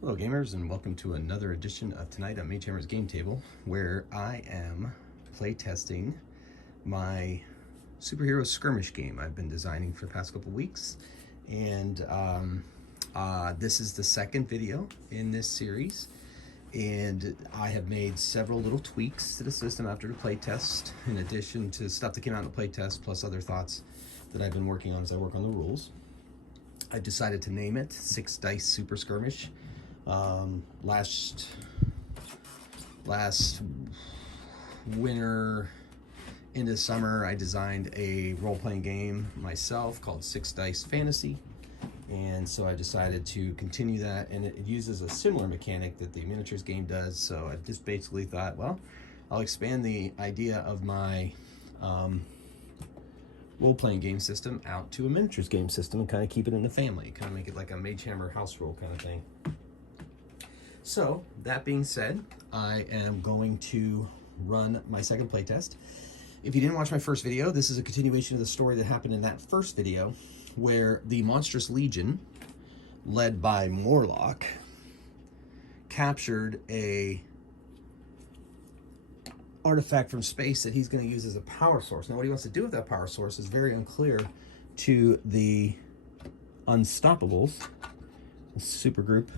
Hello gamers, and welcome to another edition of Tonight on Magehammer's Game Table, where I am playtesting my superhero skirmish game I've been designing for the past couple weeks. And this is the second video in this series, and I have made several little tweaks to the system after the playtest, in addition to stuff that came out in the playtest, plus other thoughts that I've been working on as I work on the rules. I decided to name it Six Dice Super Skirmish. Last winter into summer, I designed a role-playing game myself called Six Dice Fantasy, and so I decided to continue that, and it uses a similar mechanic that the miniatures game does. So I just basically thought, well, I'll expand the idea of my role-playing game system out to a miniatures game system and kind of keep it in the family, kind of make it like a Magehammer house rule kind of thing. So, that being said, I am going to run my second playtest. If you didn't watch my first video, this is a continuation of the story that happened in that first video, where the Monstrous Legion, led by Morlock, captured a artifact from space that he's going to use as a power source. Now, what he wants to do with that power source is very unclear to the Unstoppables, a supergroup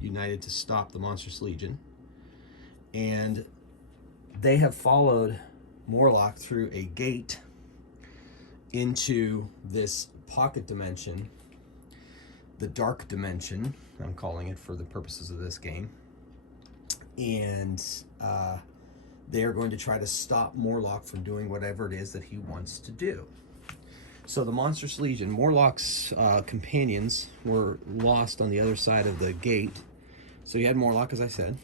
united to stop the Monstrous Legion, and they have followed Morlock through a gate into this pocket dimension, the dark dimension, I'm calling it for the purposes of this game, and they are going to try to stop Morlock from doing whatever it is that he wants to do. So the Monstrous Legion, Morlock's companions were lost on the other side of the gate. So you had Morlock, as I said.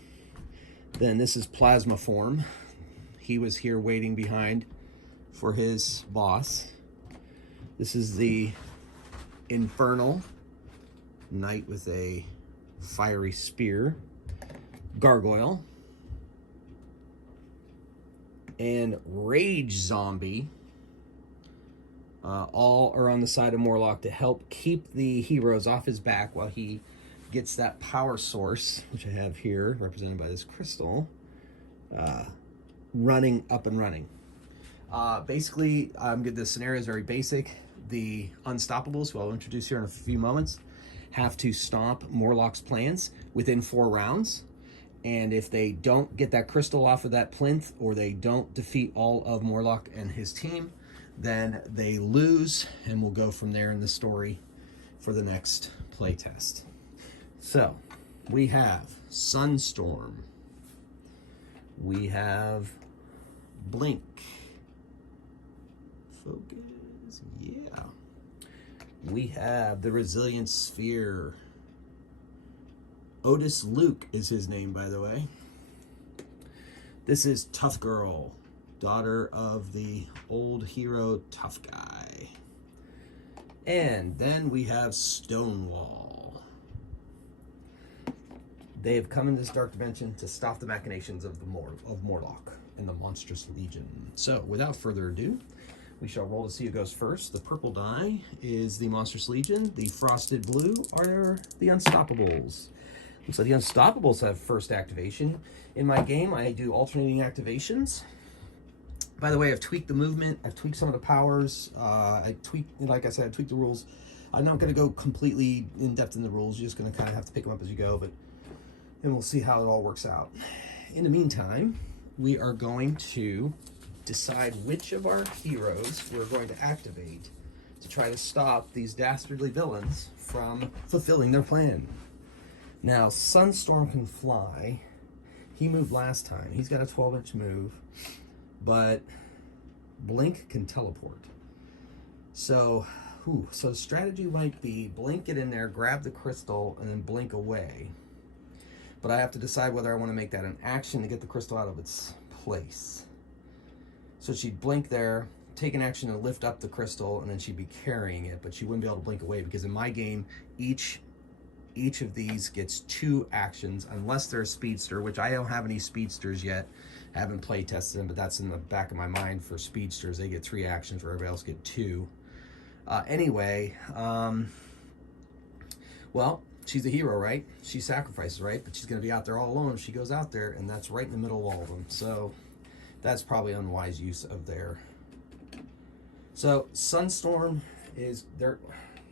Then this is Plasma Form. He was here waiting behind for his boss. This is the Infernal, knight with a fiery spear. Gargoyle. And Rage Zombie. All are on the side of Morlock to help keep the heroes off his back while he gets that power source, which I have here, represented by this crystal, running up and running. Basically, the scenario is very basic. The Unstoppables, who I'll introduce here in a few moments, have to stop Morlock's plans within 4 rounds. And if they don't get that crystal off of that plinth, or they don't defeat all of Morlock and his team, then they lose, and we'll go from there in the story for the next playtest. So, we have Sunstorm. We have Blink. Focus, yeah. We have the Resilient Sphere. Otis Luke is his name, by the way. This is Tough Girl, daughter of the old hero Tough Guy. And then we have Stonewall. They have come in this dark dimension to stop the machinations of Morlock and the Monstrous Legion. So, without further ado, we shall roll to see who goes first. The purple die is the Monstrous Legion. The frosted blue are the Unstoppables. Looks like the Unstoppables have first activation. In my game, I do alternating activations. By the way, I've tweaked the movement. I've tweaked some of the powers. Like I said, I tweaked the rules. I'm not going to go completely in depth in the rules. You're just going to kind of have to pick them up as you go, and we'll see how it all works out. In the meantime, we are going to decide which of our heroes we're going to activate to try to stop these dastardly villains from fulfilling their plan. Now, Sunstorm can fly. He moved last time. He's got a 12-inch move, but Blink can teleport. So the strategy might be Blink get in there, grab the crystal, and then blink away. But I have to decide whether I want to make that an action to get the crystal out of its place. So she'd blink there, take an action to lift up the crystal, and then she'd be carrying it, but she wouldn't be able to blink away, because in my game, each of these gets 2 actions, unless they're a speedster, which I don't have any speedsters yet. I haven't play tested them, but that's in the back of my mind. For speedsters, they get 3 actions, where everybody else get 2. Anyway, well, she's a hero, right? She sacrifices, right? But she's going to be out there all alone if she goes out there, and that's right in the middle of all of them. So that's probably unwise use of their... So Sunstorm is there.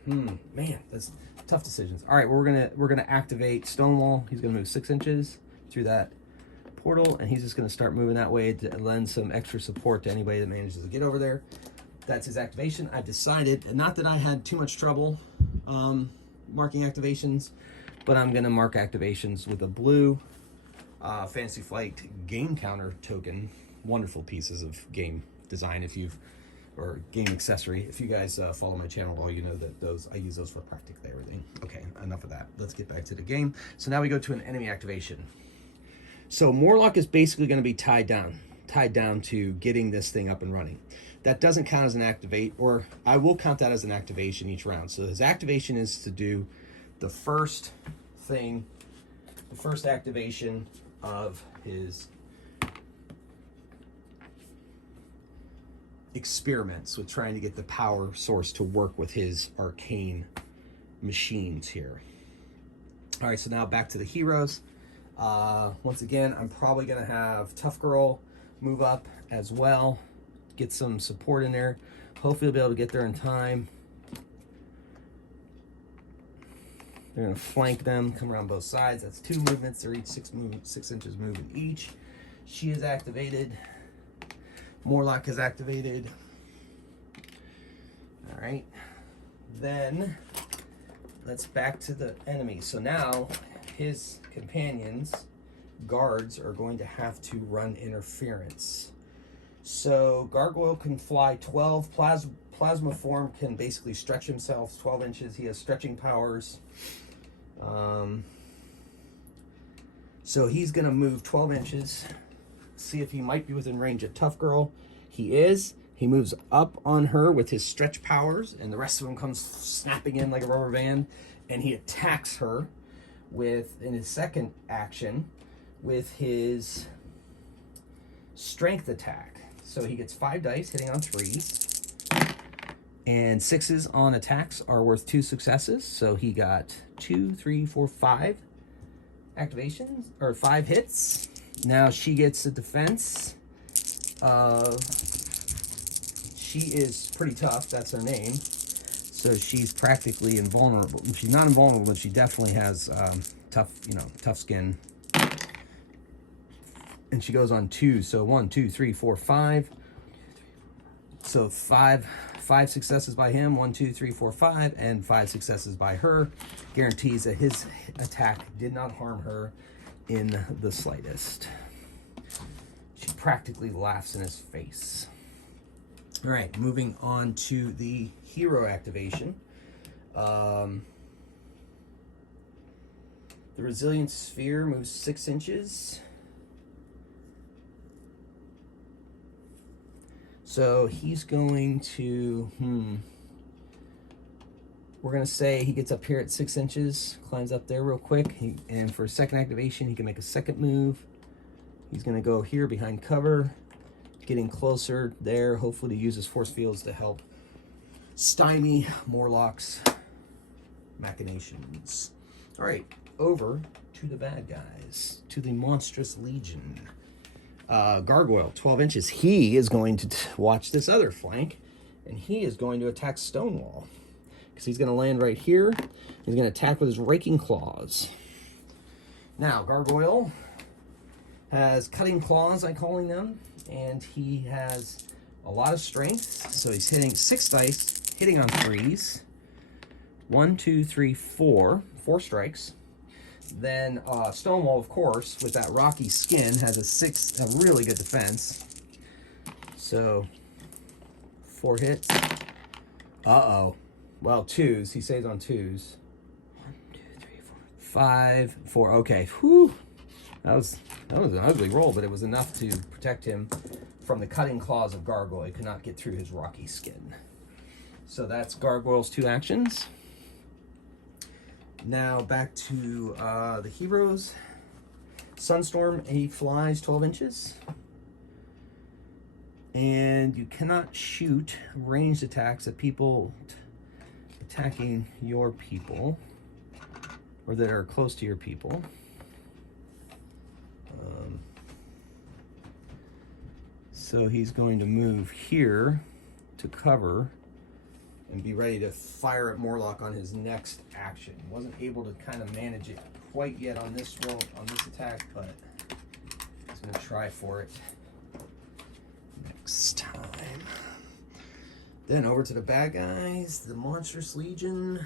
Man, that's tough decisions. All right, we're gonna activate Stonewall. He's gonna move 6 inches through that portal, and he's just gonna start moving that way to lend some extra support to anybody that manages to get over there. That's his activation. I've decided, not that I had too much trouble marking activations, but I'm gonna mark activations with a blue Fantasy Flight game counter token. Wonderful pieces of game design or game accessory. If you guys follow my channel at all, you know that I use those for practically everything. Okay, enough of that. Let's get back to the game. So now we go to an enemy activation. So Morlock is basically going to be tied down to getting this thing up and running. That doesn't count as an activate, or I will count that as an activation each round. So his activation is to do the first thing, the first activation of his experiments with trying to get the power source to work with his arcane machines here. All right, so now back to the heroes. Once again, I'm probably going to have Tough Girl move up as well, get some support in there. Hopefully we'll be able to get there in time. They're going to flank them, come around both sides. That's 2 movements. They're each 6 inches moving each. She is activated. Morlock is activated. All right. Then let's back to the enemy. So now his companions, guards, are going to have to run interference. So Gargoyle can fly 12. Plasma form can basically stretch himself 12 inches. He has stretching powers. So he's going to move 12 inches. See if he might be within range of Tough Girl. He is. He moves up on her with his stretch powers, and the rest of them comes snapping in like a rubber band, and he attacks her in his second action with his strength attack. So he gets 5 dice hitting on 3s, and 6s on attacks are worth 2 successes. So he got 2, 3, 4, 5 activations, or 5 hits. Now she gets a defense of, she is pretty tough, that's her name. So she's practically invulnerable. She's not invulnerable, but she definitely has tough skin. And she goes on 2, so 1, 2, 3, 4, 5. So five successes by him, 1, 2, 3, 4, 5, and 5 successes by her. Guarantees that his attack did not harm her in the slightest. She practically laughs in his face. All right, moving on to the hero activation. The Resilient Sphere moves 6 inches. So he's going to, we're going to say he gets up here at 6 inches, climbs up there real quick, and for a second activation, he can make a second move. He's going to go here behind cover, getting closer there, hopefully to use his force fields to help stymie Morlock's machinations. All right, over to the bad guys, to the Monstrous Legion. Gargoyle, 12 inches. He is going to watch this other flank, and he is going to attack Stonewall. Because he's going to land right here. He's going to attack with his Raking Claws. Now, Gargoyle has Cutting Claws, I'm calling them, and he has a lot of strength. So he's hitting 6 dice, hitting on 3s. 1, 2, 3, 4. 4 strikes. Then Stonewall, of course, with that rocky skin, has a really good defense. So 4 hits. Uh-oh. Well, 2s. He saves on 2s. 1, 2, 3, 4, 5, 4. Okay. Whew. That was an ugly roll, but it was enough to protect him from the cutting claws of Gargoyle. He could not get through his rocky skin. So that's Gargoyle's 2 actions. Now back to the heroes. Sunstorm, he flies 12 inches. And you cannot shoot ranged attacks at people attacking your people. or that are close to your people. So he's going to move here to cover and be ready to fire at Morlock on his next action. Wasn't able to kind of manage it quite yet on this roll, on this attack, but he's going to try for it next time. Then over to the bad guys, the Monstrous Legion.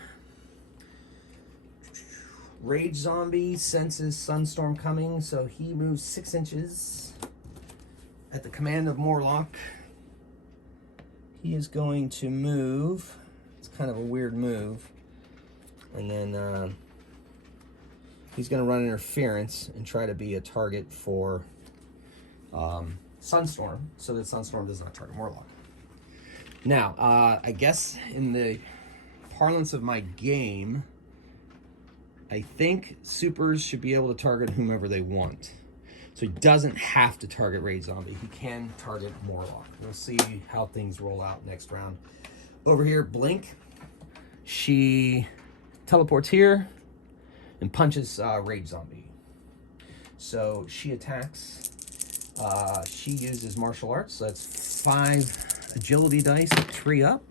Rage Zombie senses Sunstorm coming, so he moves 6 inches. At the command of Morlock, he is going to move. It's kind of a weird move. And then he's going to run interference and try to be a target for Sunstorm, so that Sunstorm does not target Morlock. Now, I guess in the parlance of my game, I think supers should be able to target whomever they want. So he doesn't have to target Rage Zombie. He can target Morlock. We'll see how things roll out next round. Over here, Blink. She teleports here and punches Rage Zombie. So she attacks. She uses martial arts. So that's 5 agility dice, 3 up.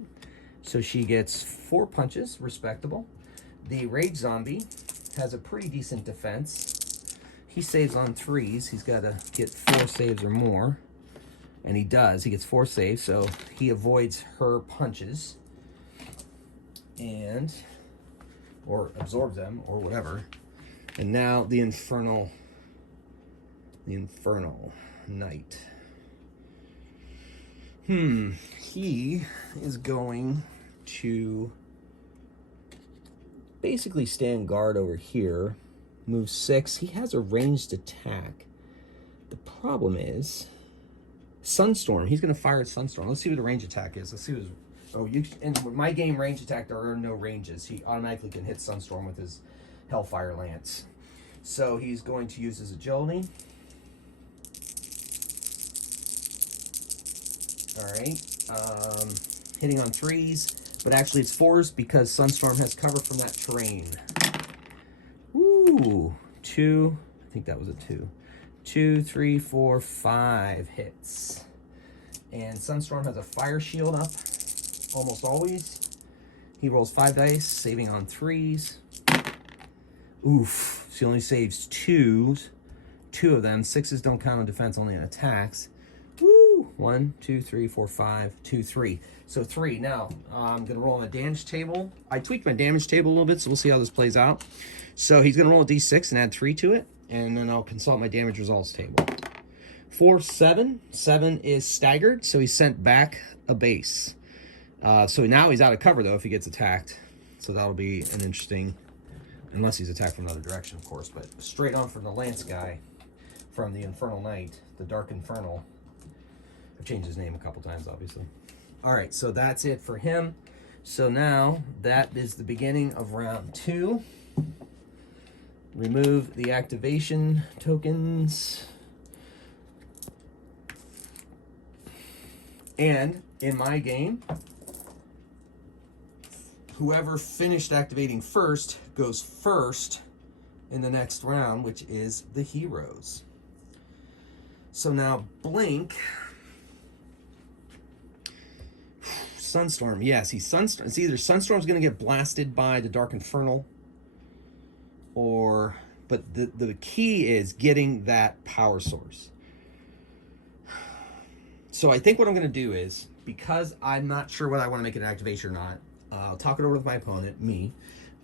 So she gets 4 punches, respectable. The Rage Zombie has a pretty decent defense. He saves on 3s. He's got to get 4 saves or more. And he does. He gets 4 saves, so he avoids her punches. And, or absorbs them, or whatever. And now the Infernal Knight. He is going to basically stand guard over here. Move 6. He has a ranged attack. The problem is Sunstorm. He's going to fire at Sunstorm. Let's see what the range attack is. Let's see what his... Oh, in my game, range attack, there are no ranges. He automatically can hit Sunstorm with his Hellfire Lance. So he's going to use his agility. Alright. Hitting on 3s, but actually it's 4s because Sunstorm has cover from that terrain. Ooh, 2, I think that was a 2. 2, 3, 4, 5 hits. And Sunstorm has a fire shield up almost always. He rolls 5 dice, saving on 3s. Oof, she only saves 2s. 2 of them. 6s don't count on defense, only on attacks. Woo! 1, 2, 3, 4, 5, 2, 3. So 3. Now, I'm going to roll on the damage table. I tweaked my damage table a little bit, so we'll see how this plays out. So he's going to roll a d6 and add 3 to it, and then I'll consult my damage results table. 4, 7. 7 is staggered, so he's sent back a base. So now he's out of cover, though, if he gets attacked. So that'll be an interesting, unless he's attacked from another direction, of course. But straight on from the Lance guy, from the Infernal Knight, the Dark Infernal. I've changed his name a couple times, obviously. All right, so that's it for him. So now that is the beginning of round 2. Remove the activation tokens. And in my game, whoever finished activating first goes first in the next round, which is the heroes. So now Blink. Sunstorm, yes, it's either Sunstorm's going to get blasted by the Dark Infernal, but the key is getting that power source. So I think what I'm going to do is, because I'm not sure whether I want to make it an activation or not, I'll talk it over with my opponent, me,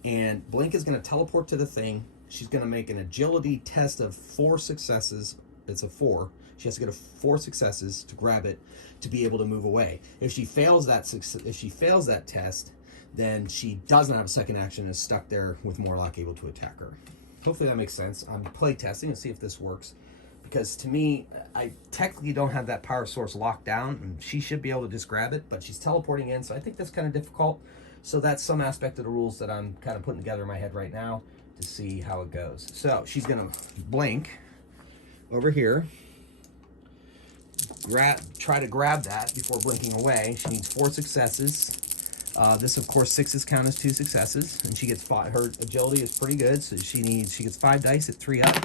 and Blink is going to teleport to the thing. She's going to make an agility test of 4 successes. It's a 4. She has to get 4 successes to grab it to be able to move away. If she fails that test, then she doesn't have a second action and is stuck there with Morlock able to attack her. Hopefully that makes sense. I'm play testing to see if this works, because to me, I technically don't have that power source locked down, and she should be able to just grab it, but she's teleporting in, so I think that's kind of difficult. So that's some aspect of the rules that I'm kind of putting together in my head right now to see how it goes. So she's going to blink over here. Try to grab that before blinking away. She needs 4 successes. This, of course, 6s count as 2 successes, and she gets 5. Her agility is pretty good, so she gets 5 dice at 3 up,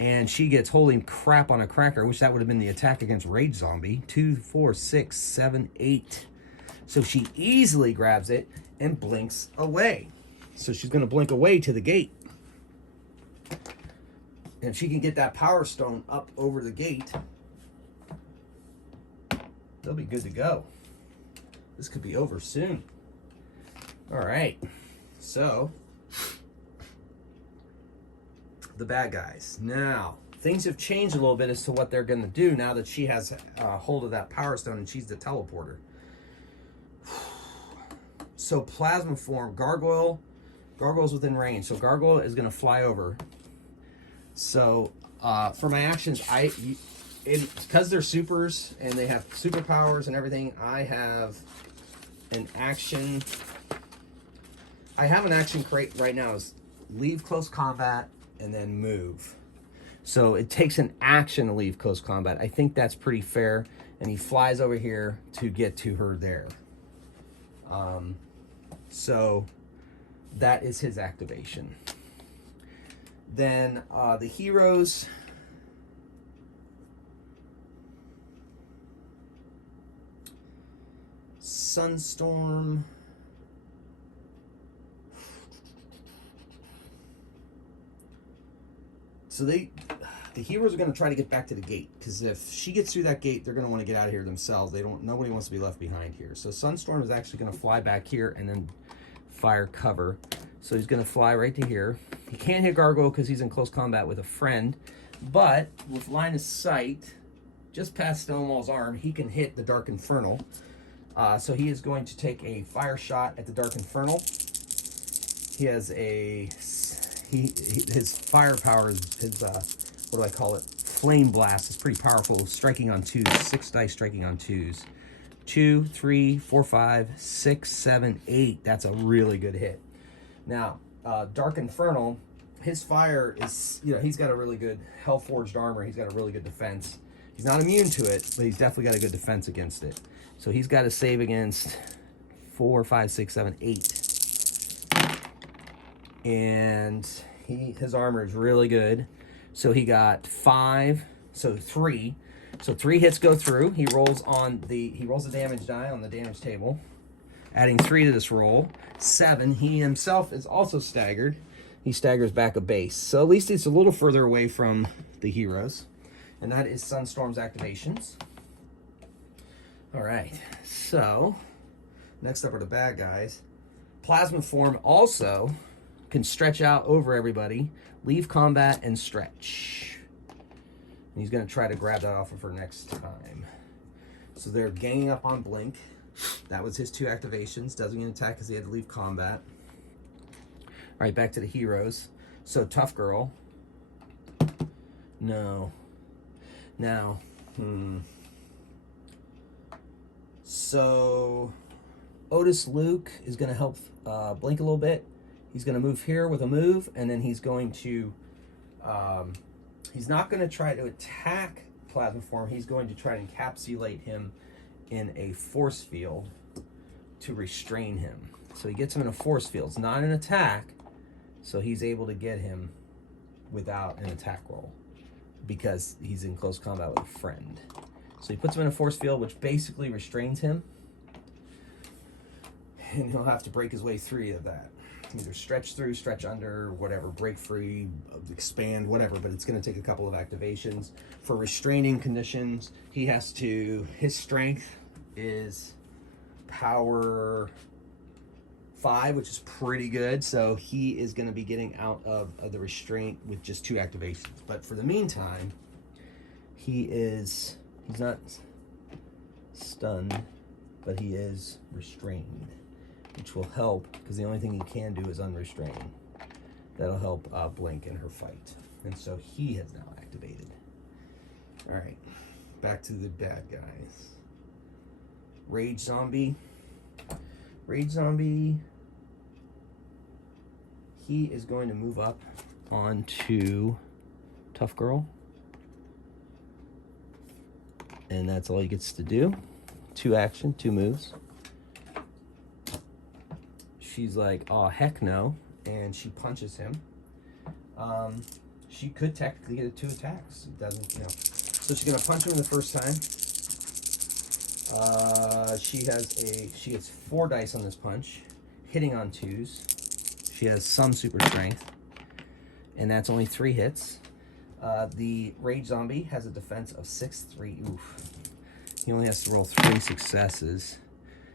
and she gets, holy crap on a cracker, which that would have been the attack against Rage Zombie. 2, 4, 6, 7, 8. So she easily grabs it and blinks away. So she's going to blink away to the gate. And if she can get that Power Stone up over the gate, they'll be good to go. This could be over soon. All right. So, the bad guys. Now, things have changed a little bit as to what they're going to do now that she has hold of that Power Stone and she's the teleporter. So, Plasma Form, Gargoyle's within range. So, Gargoyle is going to fly over. So, for my actions, because they're supers and they have superpowers and everything, I have an action. I have an action crate right now is leave close combat and then move. So it takes an action to leave close combat. I think that's pretty fair. And he flies over here to get to her there. So that is his activation. Then the heroes. Sunstorm. So the heroes are going to try to get back to the gate, because if she gets through that gate, they're going to want to get out of here themselves. Nobody wants to be left behind here. So Sunstorm is actually going to fly back here and then fire cover. So he's going to fly right to here. He can't hit Gargoyle because he's in close combat with a friend, but with line of sight, just past Stonewall's arm, he can hit the Dark Infernal. So he is going to take a fire shot at the Dark Infernal. He has his firepower is his what do I call it? Flame Blast is pretty powerful, striking on 2s, 6 dice striking on 2s. 2, 3, 4, 5, 6, 7, 8. That's a really good hit. Now, Dark Infernal, his fire is, he's got a really good Hellforged armor. He's got a really good defense. He's not immune to it, but he's definitely got a good defense against it. So he's got to save against 4, 5, 6, 7, 8. And his armor is really good. So he got 5, so 3. So 3 hits go through. He rolls the damage die on the damage table, adding 3 to this roll. 7. He himself is also staggered. He staggers back a base. So at least it's a little further away from the heroes. And that is Sunstorm's activations. All right, so next up are the bad guys. Plasma Form also can stretch out over everybody, leave combat, and stretch. And he's going to try to grab that off of her next time. So they're ganging up on Blink. That was his 2 activations. Doesn't get attack because he had to leave combat. All right, back to the heroes. So Tough Girl. No. Now, So Otis Luke is going to help Blink a little bit. He's going to move here with a move, and then he's going to, he's not going to try to attack Plasma Form. He's going to try to encapsulate him in a force field to restrain him. So he gets him in a force field. It's not an attack, so he's able to get him without an attack roll because he's in close combat with a friend. So he puts him in a force field, which basically restrains him. And he'll have to break his way through of that. Either stretch through, stretch under, whatever, break free, expand, whatever, but it's going to take a couple of activations. For restraining conditions, he has to, his strength is power 5, which is pretty good, so he is going to be getting out of the restraint with just 2 activations. But for the meantime, he's not stunned, but he is restrained, which will help, because the only thing he can do is unrestrain. That'll help Blink in her fight. And so he has now activated. All right, back to the bad guys. Rage Zombie. Rage Zombie, he is going to move up onto Tough Girl. And that's all he gets to do. 2 action, 2 moves. she's like, oh, heck no, and she punches him. She could technically get 2 attacks. It doesn't, you know. So she's gonna punch him the first time. She gets 4 dice on this punch, hitting on 2s. She has some super strength, and that's only 3 hits. The rage zombie has a defense of 6-3. Oof. He only has to roll 3 successes,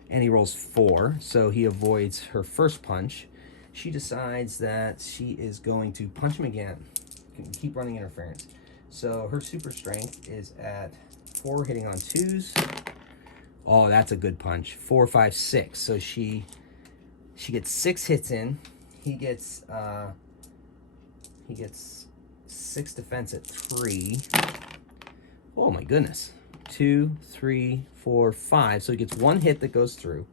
and he rolls 4, so he avoids her first punch. She decides that she is going to punch him again. Keep running interference. So her super strength is at 4, hitting on 2s. Oh, that's a good punch. 4, 5, 6. So she gets 6 hits in. He gets 6 defense at 3. Oh my goodness. 2, 3, 4, 5. So he gets 1 hit that goes through.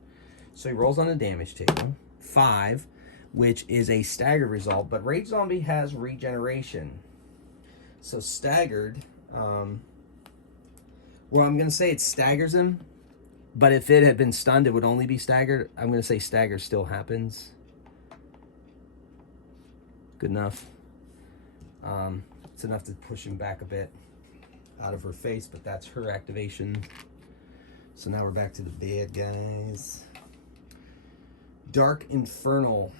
So he rolls on the damage table. 5, which is a staggered result, but Rage Zombie has regeneration. So staggered, well, I'm going to say it staggers him, but if it had been stunned, it would only be staggered. I'm going to say stagger still happens. Good enough. It's enough to push him back a bit out of her face, but that's her activation. So now we're back to the bad guys. Dark Infernal.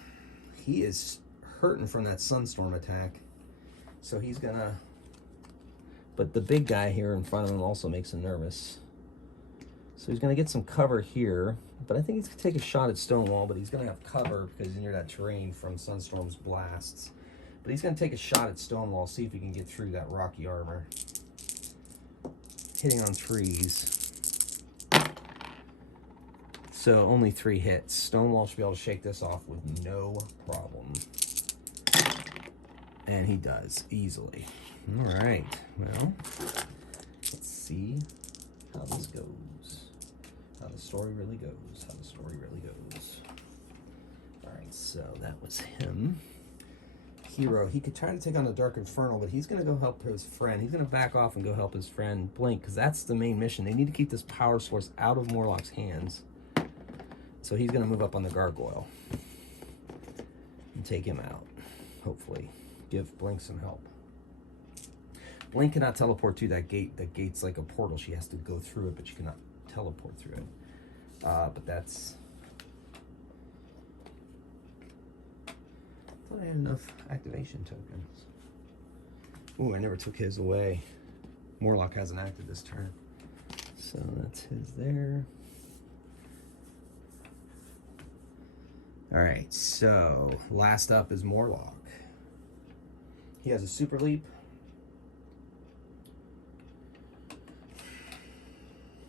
He is hurting from that Sunstorm attack. So he's gonna... But the big guy here in front of him also makes him nervous. So he's gonna get some cover here. But I think he's gonna take a shot at Stonewall, but he's gonna have cover because he's near that terrain from Sunstorm's blasts. But he's gonna take a shot at Stonewall, see if he can get through that rocky armor. Hitting on 3s. So only 3 hits. Stonewall should be able to shake this off with no problem. And he does, easily. All right, well, let's see how this goes. How the story really goes. How the story really goes. All right, so that was him. Hero, he could try to take on the Dark Infernal, but he's going to go help his friend. He's going to back off and go help his friend Blink, because that's the main mission. They need to keep this power source out of Morlock's hands. So he's going to move up on the Gargoyle and take him out, hopefully. Give Blink some help. Blink cannot teleport through that gate. That gate's like a portal. She has to go through it, but she cannot teleport through it. But that's... I thought I had enough activation tokens. Ooh, I never took his away. Morlock hasn't acted this turn. So that's his there. All right, so last up is Morlock. He has a super leap.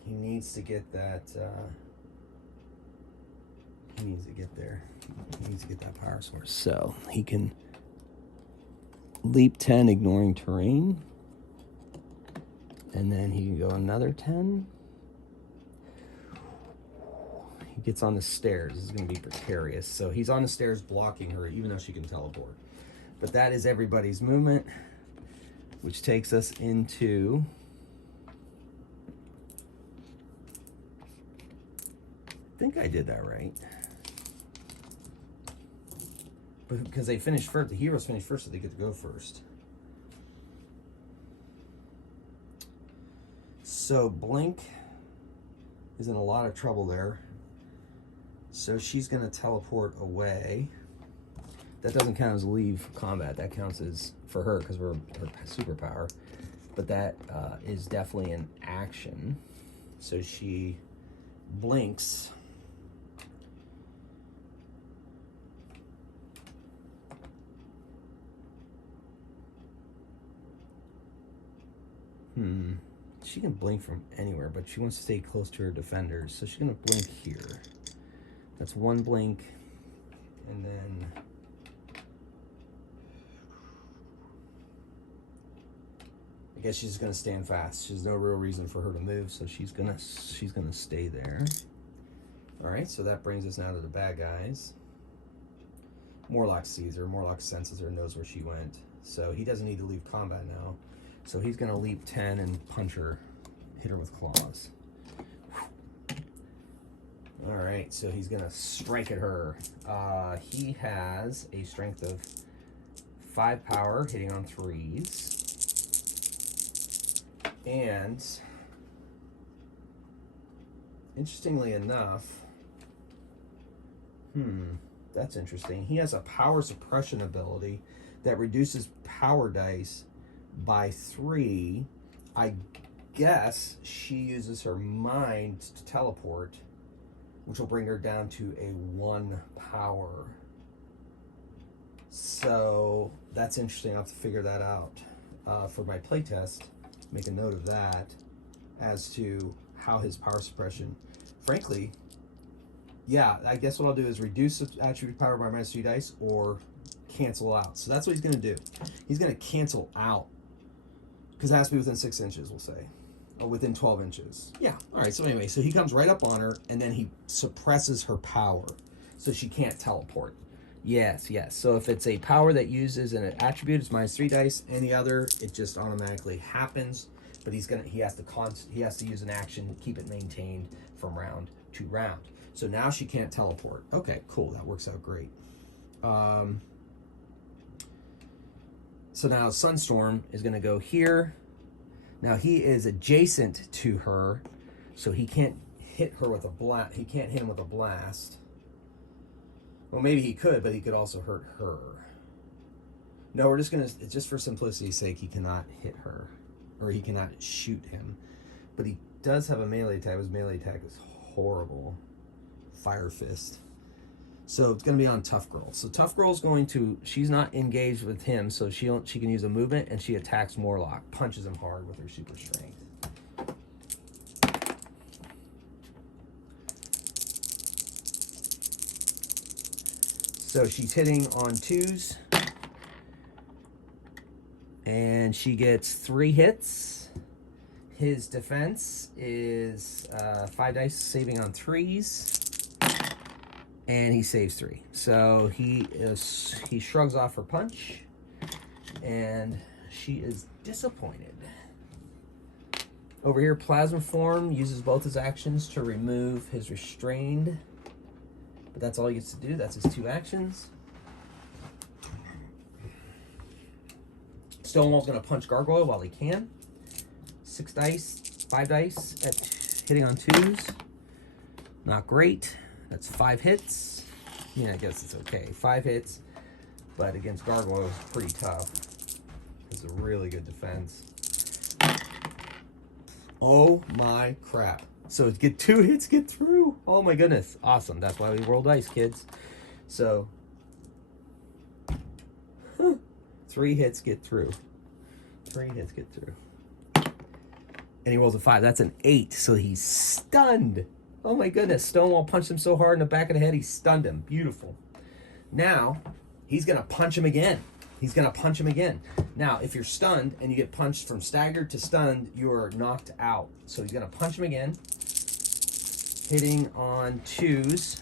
He needs to get that, he needs to get there. He needs to get that power source. So he can leap 10, ignoring terrain. And then he can go another 10. He gets on the stairs. This is going to be precarious. So he's on the stairs blocking her, even though she can teleport. But that is everybody's movement, which takes us into... I think I did that right. But because they finished first, the heroes finished first, so they get to go first. So Blink is in a lot of trouble there. So she's going to teleport away. That doesn't count as leave combat. That counts as for her because we're her superpower. But that is definitely an action. So she blinks. She can blink from anywhere, but she wants to stay close to her defenders. So she's going to blink here. That's 1 blink. And then... I guess she's going to stand fast. There's no real reason for her to move, so she's gonna stay there. All right, so that brings us now to the bad guys. Morlock sees her. Morlock senses her, knows where she went. So he doesn't need to leave combat now. So he's going to leap 10 and punch her, hit her with claws. All right, so he's gonna strike at her. He has a strength of 5 power, hitting on 3s. And interestingly enough, that's interesting. He has a power suppression ability that reduces power dice by 3. I guess she uses her mind to teleport, which will bring her down to a 1 power. So that's interesting. I'll have to figure that out for my playtest. Make a note of that as to how his power suppression. Frankly, yeah, I guess what I'll do is reduce the attribute power by -2 dice or cancel out. So that's what he's going to do. He's going to cancel out because it has to be within 6 inches, we'll say. Or within 12 inches. Yeah. All right. So anyway, so he comes right up on her and then he suppresses her power so she can't teleport. Yes, yes. So if it's a power that uses an attribute, it's -3 dice. Any other, it just automatically happens. But he has to use an action to keep it maintained from round to round. So now she can't teleport. Okay, cool. That works out great. So now Sunstorm is going to go here. Now he is adjacent to her, so he can't hit her with a blast. He can't hit him with a blast. Well, maybe he could, but he could also hurt her. No, we're just gonna, just for simplicity's sake, he cannot hit her, or he cannot shoot him. But he does have a melee attack. His melee attack is horrible. Fire Fist. So it's going to be on Tough Girl. So Tough Girl's going to, she's not engaged with him, so she can use a movement, and she attacks Morlock, punches him hard with her super strength. So she's hitting on 2s, and she gets 3 hits. His defense is 5 dice, saving on 3s. And he saves 3. So he shrugs off her punch, and she is disappointed. Over here, Plasma Form uses both his actions to remove his restrained, but that's all he gets to do. That's his 2 actions. Stonewall's going to punch Gargoyle while he can. 6 dice, 5 dice at hitting on 2s. Not great. That's 5 hits. Yeah, I guess it's okay. 5 hits, but against Gargoyle is pretty tough. It's a really good defense. Oh my crap. So get 2 hits, get through. Oh my goodness. Awesome. That's why we roll dice, kids. So 3 hits, get through. 3 hits, get through. And he rolls a 5. That's an 8. So he's stunned. Oh my goodness, Stonewall punched him so hard in the back of the head, he stunned him. Beautiful. Now, he's going to punch him again. He's going to punch him again. Now, if you're stunned and you get punched from staggered to stunned, you're knocked out. So he's going to punch him again. Hitting on 2s.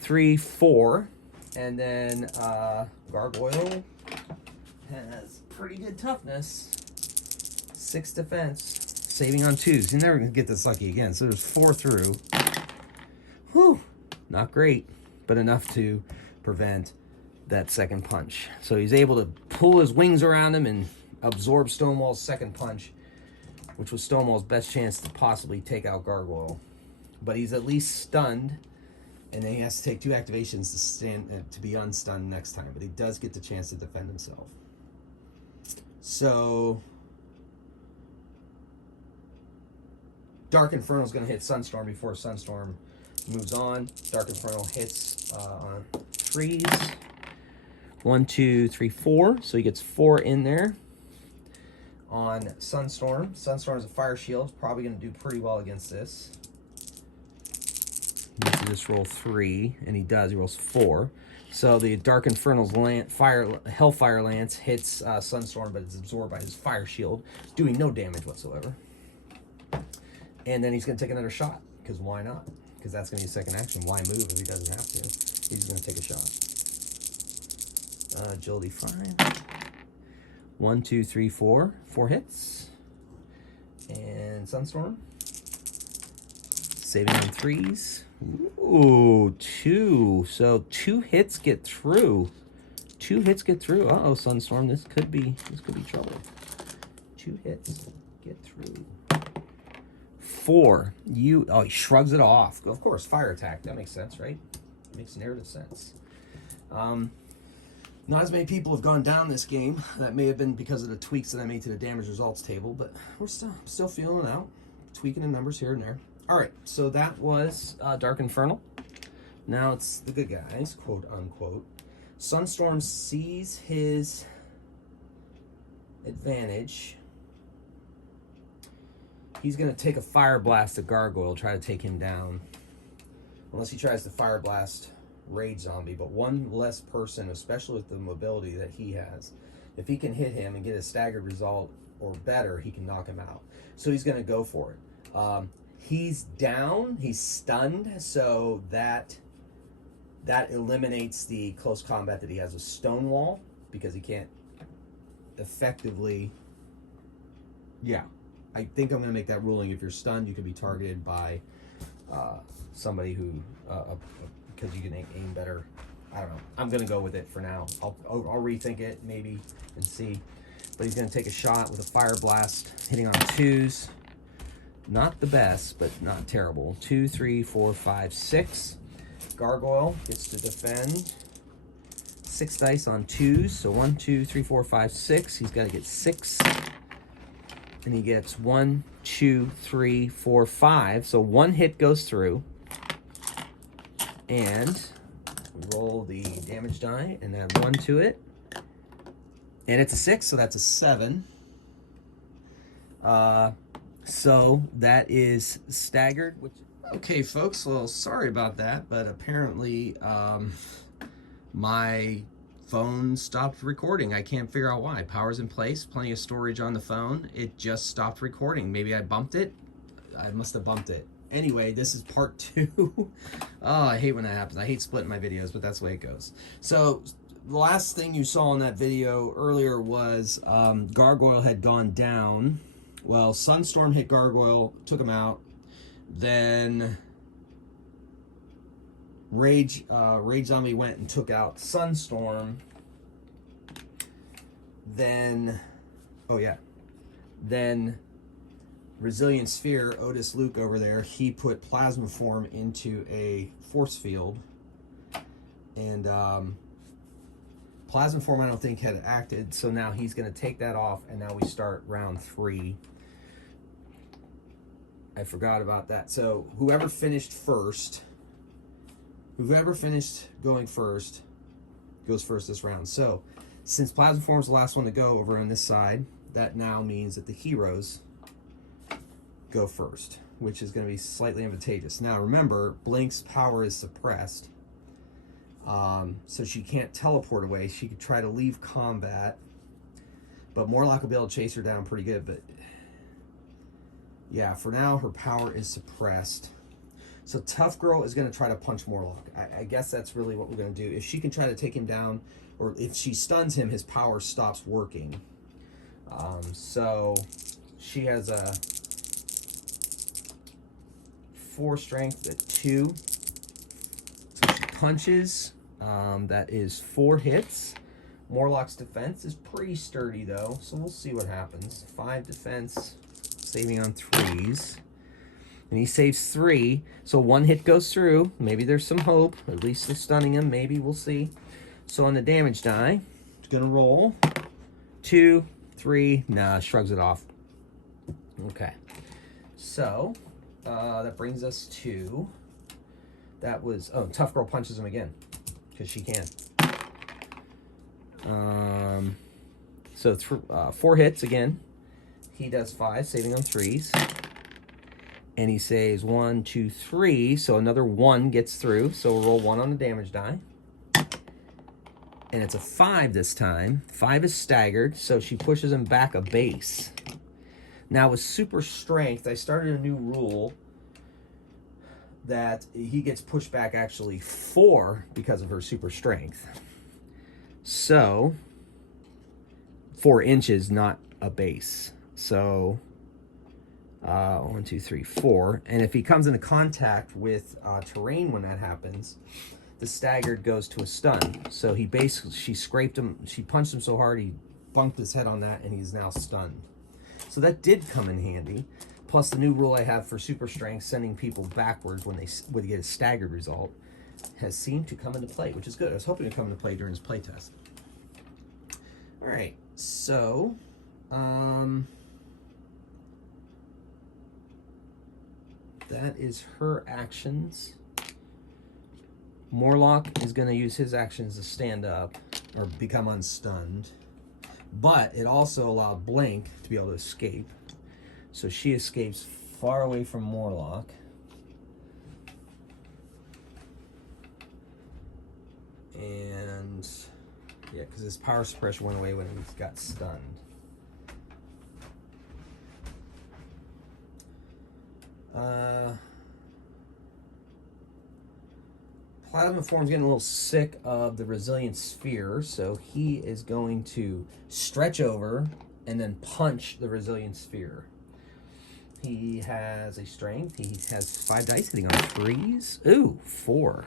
3, 4. And then Gargoyle has pretty good toughness. 6 defense. Saving on 2s. You're never going to get this lucky again. So there's 4 through. Whew. Not great, but enough to prevent that second punch. So he's able to pull his wings around him and absorb Stonewall's second punch, which was Stonewall's best chance to possibly take out Gargoyle. But he's at least stunned, and then he has to take 2 activations to be unstunned next time. But he does get the chance to defend himself. So Dark Infernal is going to hit Sunstorm before Sunstorm moves on. Dark Infernal hits on 3s. 1, 2, 3, 4. So he gets 4 in there on Sunstorm. Sunstorm is a fire shield. Probably going to do pretty well against this. He needs to just roll 3, and he does. He rolls 4. So the Dark Infernal's Hellfire Lance hits Sunstorm, but it's absorbed by his fire shield, doing no damage whatsoever. And then he's going to take another shot, because why not? Because that's going to be a second action. Why move if he doesn't have to? He's going to take a shot. Agility 5. 1, 2, 3, 4. 4 hits. And Sunstorm. Saving on 3s. Ooh, 2. So 2 hits get through. 2 hits get through. Uh-oh, Sunstorm. This could be trouble. 2 hits get through. 4. He shrugs it off. Of course, fire attack. That makes sense, right? Makes narrative sense. Not as many people have gone down this game. That may have been because of the tweaks that I made to the damage results table, but we're still feeling it out. Tweaking the numbers here and there. All right, so that was Dark Infernal. Now it's the good guys, quote unquote. Sunstorm sees his advantage. He's going to take a Fire Blast at Gargoyle, try to take him down. Unless he tries to Fire Blast Rage Zombie, but one less person, especially with the mobility that he has. If he can hit him and get a staggered result or better, he can knock him out. So he's going to go for it. He's down, he's stunned, so that eliminates the close combat that he has with Stonewall, because he can't effectively... Yeah, I think I'm going to make that ruling. If you're stunned, you can be targeted by somebody who... because you can aim better. I don't know. I'm going to go with it for now. I'll rethink it maybe and see. But he's going to take a shot with a Fire Blast, hitting on 2s. Not the best, but not terrible. 2, 3, 4, 5, 6. Gargoyle gets to defend. 6 dice on 2s. So 1, 2, 3, 4, 5, 6. He's got to get 6. And he gets 1, 2, 3, 4, 5. So 1 hit goes through. And we roll the damage die and add 1 to it. And it's a 6, so that's a 7. So that is staggered. Okay, folks, well, sorry about that, but apparently my phone stopped recording. I can't figure out why. Power's in place, plenty of storage on the phone. It just stopped recording. Maybe I bumped it. I must have bumped it. Anyway, this is part 2. Oh, I hate when that happens. I hate splitting my videos, but that's the way it goes. So the last thing you saw in that video earlier was Gargoyle had gone down. Well, Sunstorm hit Gargoyle, took him out. Then Rage Zombie went and took out Sunstorm. Then, oh yeah, then Resilient Sphere, Otis Luke over there, he put Plasma Form into a force field. And Plasma Form I don't think had acted, so now he's going to take that off, and now we start round 3. I forgot about that. So whoever finished going first, goes first this round. So since Plasma Form is the last one to go over on this side, that now means that the heroes go first, which is going to be slightly advantageous. Now remember, Blink's power is suppressed, so she can't teleport away. She could try to leave combat, but Morlock will be able to chase her down pretty good. But yeah, for now her power is suppressed. So Tough Girl is going to try to punch Morlock. I guess that's really what we're going to do. If she can try to take him down, or if she stuns him, his power stops working. So she has a 4 strength at 2. So she punches. That is 4 hits. Morlock's defense is pretty sturdy though, so we'll see what happens. 5 defense, saving on 3s. And he saves 3, so 1 hit goes through. Maybe there's some hope. At least they're stunning him. Maybe, we'll see. So on the damage die, it's gonna roll 2, 3. Nah, shrugs it off. Okay. So that brings us to, that was, oh, Tough Girl punches him again because she can. So it's 4 hits again. He does 5, saving on 3s. And he saves 1, 2, 3. So another 1 gets through. So we'll roll 1 on the damage die. And it's a 5 this time. 5 is staggered, so she pushes him back a base. Now with super strength, I started a new rule that he gets pushed back actually 4 because of her super strength. So 4 inches, not a base. So 1, 2, 3, 4. And if he comes into contact with terrain when that happens, the staggered goes to a stun. So he basically, she scraped him, she punched him so hard he bunked his head on that, and he's now stunned. So that did come in handy. Plus the new rule I have for super strength, sending people backwards when they get a staggered result, has seemed to come into play, which is good. I was hoping to come into play during his playtest. All right, so that is her actions. Morlock is going to use his actions to stand up or become unstunned, but it also allowed Blink to be able to escape. So she escapes far away from Morlock. And yeah, because his power suppression went away when he got stunned. Plasma Form's getting a little sick of the Resilient Sphere, so he is going to stretch over and then punch the Resilient Sphere. He has a strength. He has 5 dice hitting on 3s. Ooh, 4.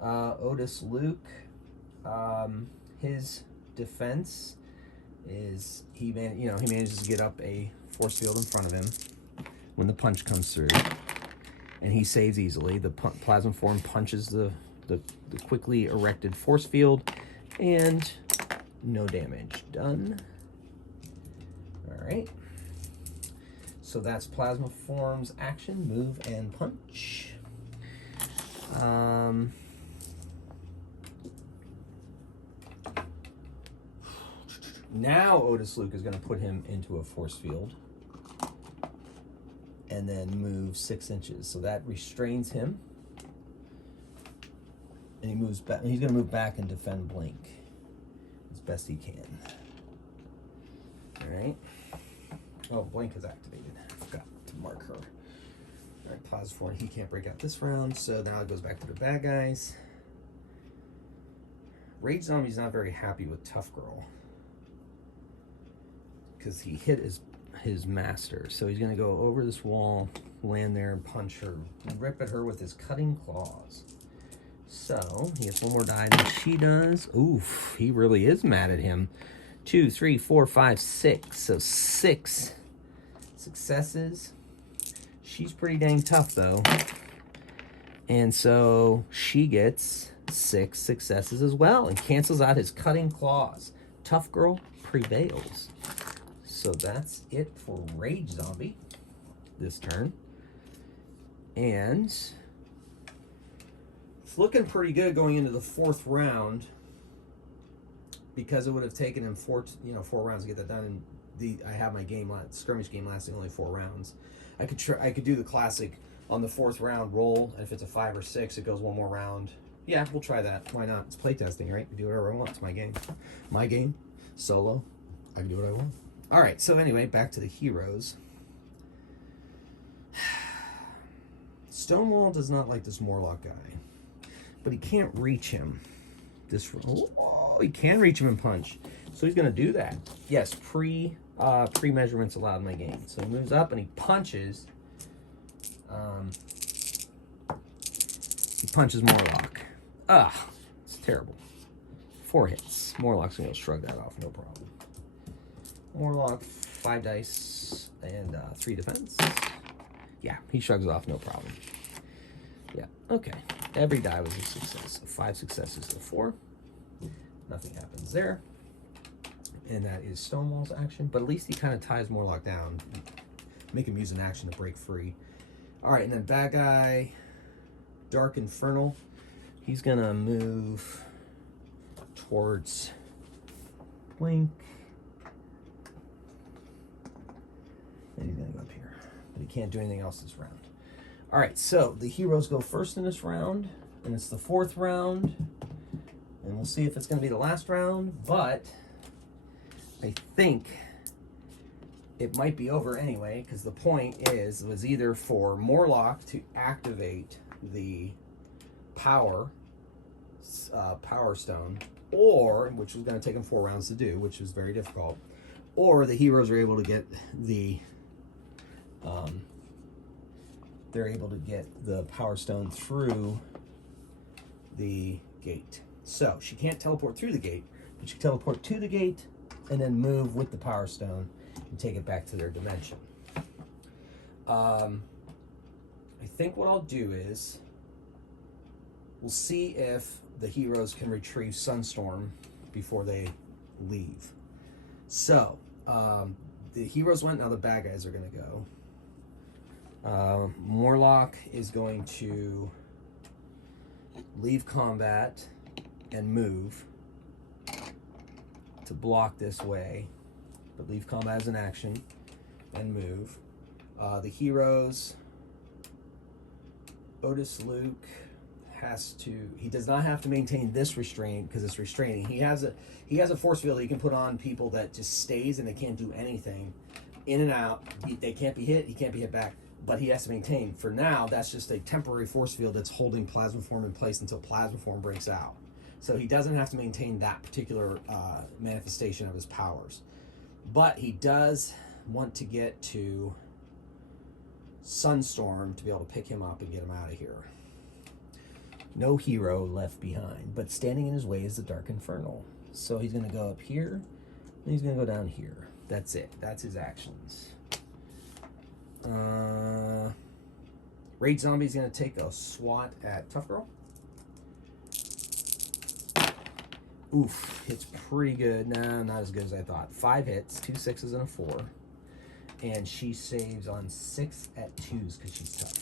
Otis Luke, his defense is he manages to get up a force field in front of him when the punch comes through, and he saves easily. The plasma form punches the quickly erected force field, and no damage done. All right. So that's Plasma Form's action, move, and punch. Now Otis Luke is going to put him into a force field and then move 6 inches. So that restrains him. And he moves back. He's going to move back and defend Blink as best he can. All right. Oh, Blink is activated. I forgot to mark her. All right, Plasma Form. He can't break out this round. So now it goes back to the bad guys. Rage Zombie's not very happy with Tough Girl, because he hit his master. So he's going to go over this wall, land there, and punch her, and rip at her with his cutting claws. So he gets 1 more die than she does. Oof, he really is mad at him. 2, 3, 4, 5, 6. So 6 successes. She's pretty dang tough, though. And so she gets 6 successes as well and cancels out his cutting claws. Tough Girl prevails. So that's it for Rage Zombie this turn. And it's looking pretty good going into the 4th round, because it would have taken him 4 rounds to get that done. And I have my skirmish game lasting only 4 rounds. I could do the classic on the 4th round roll, and if it's a 5 or 6, it goes 1 more round. Yeah, we'll try that. Why not? It's playtesting, right? I do whatever I want. It's my game. My game. Solo. I can do what I want. All right, so anyway, back to the heroes. Stonewall does not like this Morlock guy, but he can't reach him. He can reach him and punch, so he's going to do that. Yes, pre-measurements allowed in my game. So he moves up and he punches. He punches Morlock. It's terrible. 4 hits. Morlock's going to shrug that off, no problem. Morlock, 5 dice and 3 defense. Yeah, he shrugs it off, no problem. Yeah, okay. Every die was a success. So 5 successes to 4. Nothing happens there. And that is Stonewall's action, but at least he kind of ties Morlock down. Make him use an action to break free. All right, and then bad guy, Dark Infernal. He's going to move towards Blink. And he's going to go up here. But he can't do anything else this round. All right, so the heroes go first in this round, and it's the 4th round. And we'll see if it's going to be the last round, but I think it might be over anyway, because the point was either for Morlock to activate the power stone, or, which was going to take him 4 rounds to do, which was very difficult, or the heroes are able to get the they're able to get the Power Stone through the gate. So she can't teleport through the gate, but she can teleport to the gate and then move with the Power Stone and take it back to their dimension. I think what I'll do is we'll see if the heroes can retrieve Sunstorm before they leave. So the heroes went, now the bad guys are going to go. Morlock is going to leave combat and move to block this way, but leave combat as an action and move. The heroes, Otis Luke he does not have to maintain this restraint because it's restraining. He has a force field he can put on people that just stays and they can't do anything. In and out, they can't be hit, he can't be hit back, but he has to maintain. For now, that's just a temporary force field that's holding Plasma Form in place until Plasma Form breaks out. So he doesn't have to maintain that particular manifestation of his powers. But he does want to get to Sunstorm to be able to pick him up and get him out of here. No hero left behind, but standing in his way is the Dark Infernal. So he's going to go up here, and he's going to go down here. That's it. That's his actions. Rage Zombie's going to take a swat at Tough Girl. Oof, hits pretty good. Nah, not as good as I thought. 5 hits, 2 6s and a 4. And she saves on 6 at 2s because she's tough.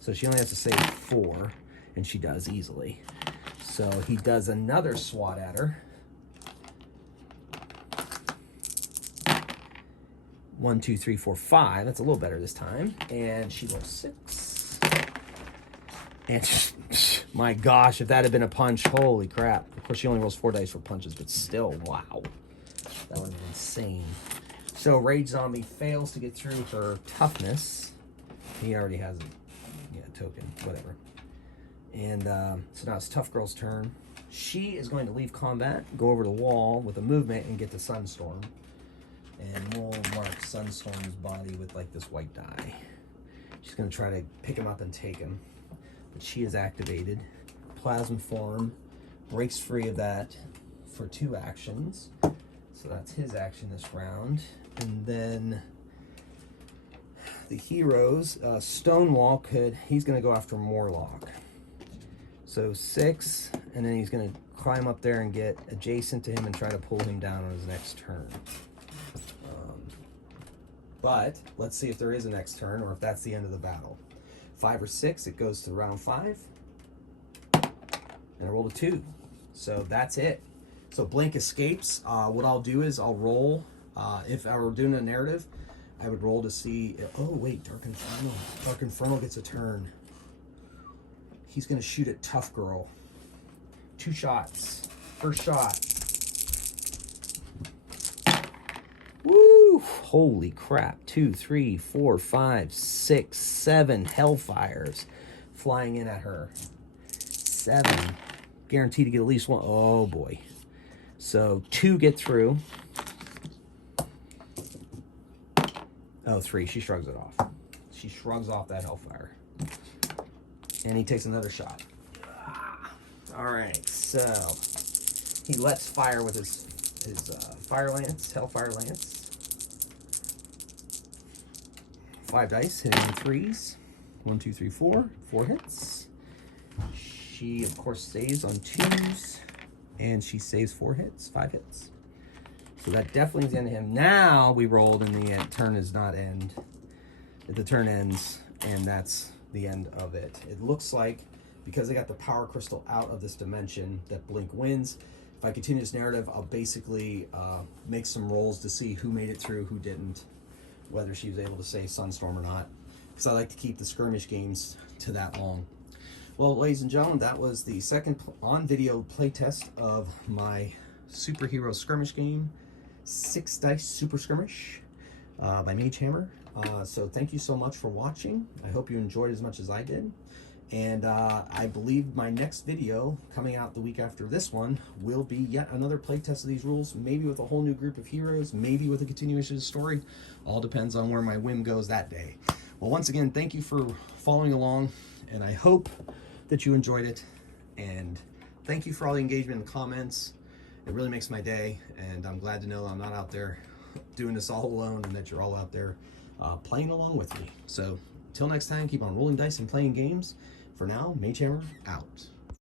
So she only has to save 4. And she does easily. So he does another swat at her. 1 2 3 4 5. That's a little better this time. And she rolls 6. And my gosh, if that had been a punch, holy crap. Of course, she only rolls 4 dice for punches, but still, wow. That would have been insane. So Rage Zombie fails to get through her toughness. He already has a token, whatever. And so now it's Tough Girl's turn. She is going to leave combat, go over the wall with a movement, and get to Sunstorm. And we'll mark Sunstorm's body with like this white die. She's going to try to pick him up and take him. But she is activated. Plasma Form breaks free of that for 2 actions. So that's his action this round. And then the heroes, Stonewall he's going to go after Morlock. So 6, and then he's going to climb up there and get adjacent to him and try to pull him down on his next turn. But let's see if there is a next turn or if that's the end of the battle. 5 or 6, it goes to round 5. And I rolled a 2. So that's it. So Blink escapes. What I'll do is I'll roll. If I were doing a narrative, I would roll to see. Oh, wait, Dark Infernal. Dark Infernal gets a turn. He's going to shoot at Tough Girl. 2 shots. First shot. Woo! Holy crap. 2, 3, 4, 5, 6, 7 Hellfires flying in at her. 7. Guaranteed to get at least 1. Oh, boy. So 2 get through. Oh, 3. She shrugs it off. She shrugs off that Hellfire. And he takes another shot. All right, so he lets fire with his fire lance, Hellfire lance. 5 dice, hitting 3s. 1, 2, 3, 4. 4 hits. She, of course, saves on 2s. And she saves 4 hits, 5 hits. So that definitely is the end of him. Now we rolled and the turn does not end. The turn ends, and that's the end of it. It looks like, because I got the power crystal out of this dimension, that Blink wins. If I continue this narrative, I'll basically make some rolls to see who made it through, who didn't, whether she was able to save Sunstorm or not, because I like to keep the skirmish games to that long. Well, ladies and gentlemen, that was the second on-video playtest of my superhero skirmish game, Six Dice Super Skirmish by Magehammer. So thank you so much for watching. I hope you enjoyed as much as I did. And I believe my next video, coming out the week after this one, will be yet another playtest of these rules, maybe with a whole new group of heroes, maybe with a continuation of the story. All depends on where my whim goes that day. Well, once again, thank you for following along, and I hope that you enjoyed it. And thank you for all the engagement in the comments. It really makes my day, and I'm glad to know I'm not out there doing this all alone, and that you're all out there playing along with me. So, till next time, keep on rolling dice and playing games. For now, Magehammer out.